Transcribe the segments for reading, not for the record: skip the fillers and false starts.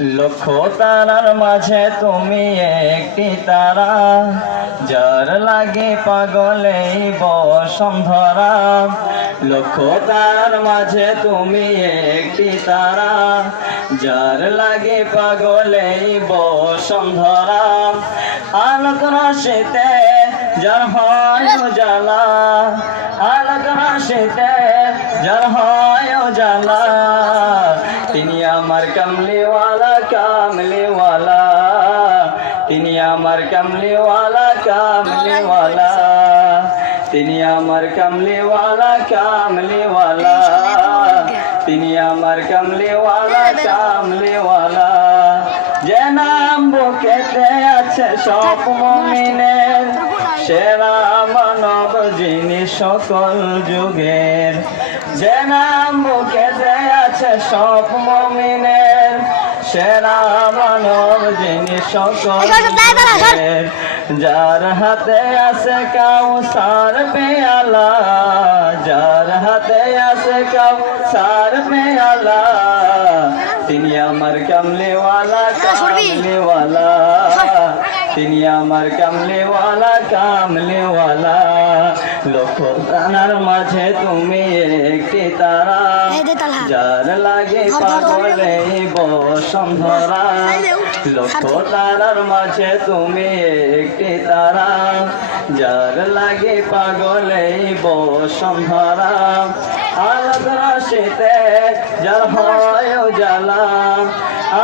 লক্ষ তারার মাঝে তুমি একটি তারা, যার লাগে পাগলে বসুন্ধরা। লক্ষ তারার মাঝে তুমি একটি তারা, যার লাগে পাগলে বসুন্ধরা। আলোক রশিতে যার হয় উজালা, আলোক রশিতে যার হয় উজালা। তিনি আমার কামলিওয়ালা কামলিওয়ালা, তিনি আমার কামলিওয়ালা কামলিওয়ালা, তিনি আমার কামলিওয়ালা কামলিওয়ালা, তিনি আমার কামলিওয়ালা কামলিওয়ালা। যে নাম বুকেতে আছে সব মুমিনের, সেরা মানব যিনি সকল যুগের। যে নাম বুকেতে আছে সব মুমিনের, সেরা মানব যিনি সকল যুগের। যার হাতে আছে কাউসার পেয়ালা, যার হাতে আছে কাউসার পেয়ালা, তিনি আমার কামলিওয়ালা কামলিওয়ালা, তিনি আমার কামলিওয়ালা কামলিওয়ালা। লক্ষ তারার মাঝে তুমি একটি তারা, যার লাগে পাগলে বসুন্ধরা। লক্ষ তারার মাঝে তুমি একটি তারা, যার লাগে পাগলে বসুন্ধরা। আলোক রশিতে যার হয় উজালা,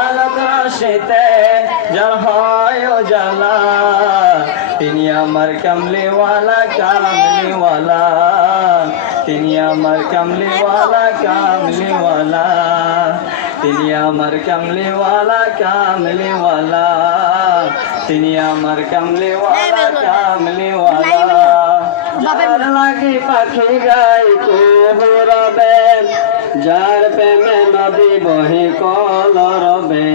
আলোক রশিতে যার হয় উজালা। তিনি আমার কামলিওয়ালা কামলিওয়ালা, তিনি আমার কামলিওয়ালা কামলিওয়ালা, তিনি আমার কামলিওয়ালা কামলিওয়ালা, তিনি আমার কামলিওয়ালা কামলিওয়ালা। যার লাগে পাখি গাই কুহুরবে, যার প্রেমে নদী বহে কলরবে।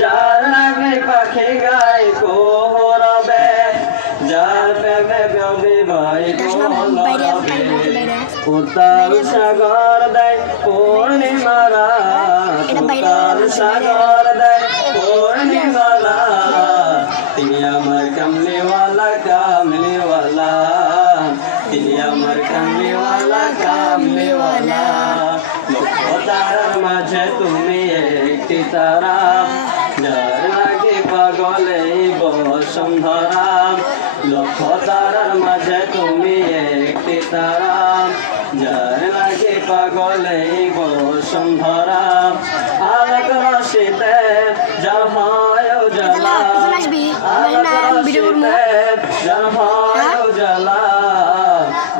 যার লাগে পাখি গাই কুহুরবে, যার প্রেমে নদী বহে কলরবে। উত্তাল সাগর দেয় পূর্ণিমারা, উত্তাল সাগর দেয় পূর্ণিমারা। তিনি আমার কামলিওয়ালা কামলিওয়ালা, তিনি আমার কামলিওয়ালা কামলিওয়ালা। লক্ষ তারার মাঝে তুমি একটি তারা, যার লাগে পাগলে বসুন্ধরা। লক্ষ তারার মাঝে তুমি একটি তারা, যার লাগে পাগলে বসুন্ধরা। আলোক রশিতে যার হয় উজালা, আলোক রশিতে যার হয় উজালা।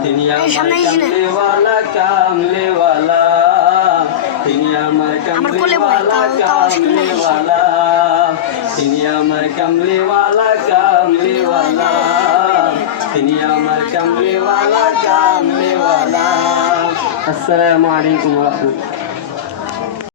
তিনি আমার কামলিওয়ালা কামলিওয়ালা, তিনি আমার কামলিওয়ালা কামলিওয়ালা, তিনি আমার কামলিওয়ালা কামলিওয়ালা, তিনি আমার কামলিওয়ালা কামলিওয়ালা। আসসালামু আলাইকুম ওয়া রাহমাতুল্লাহ।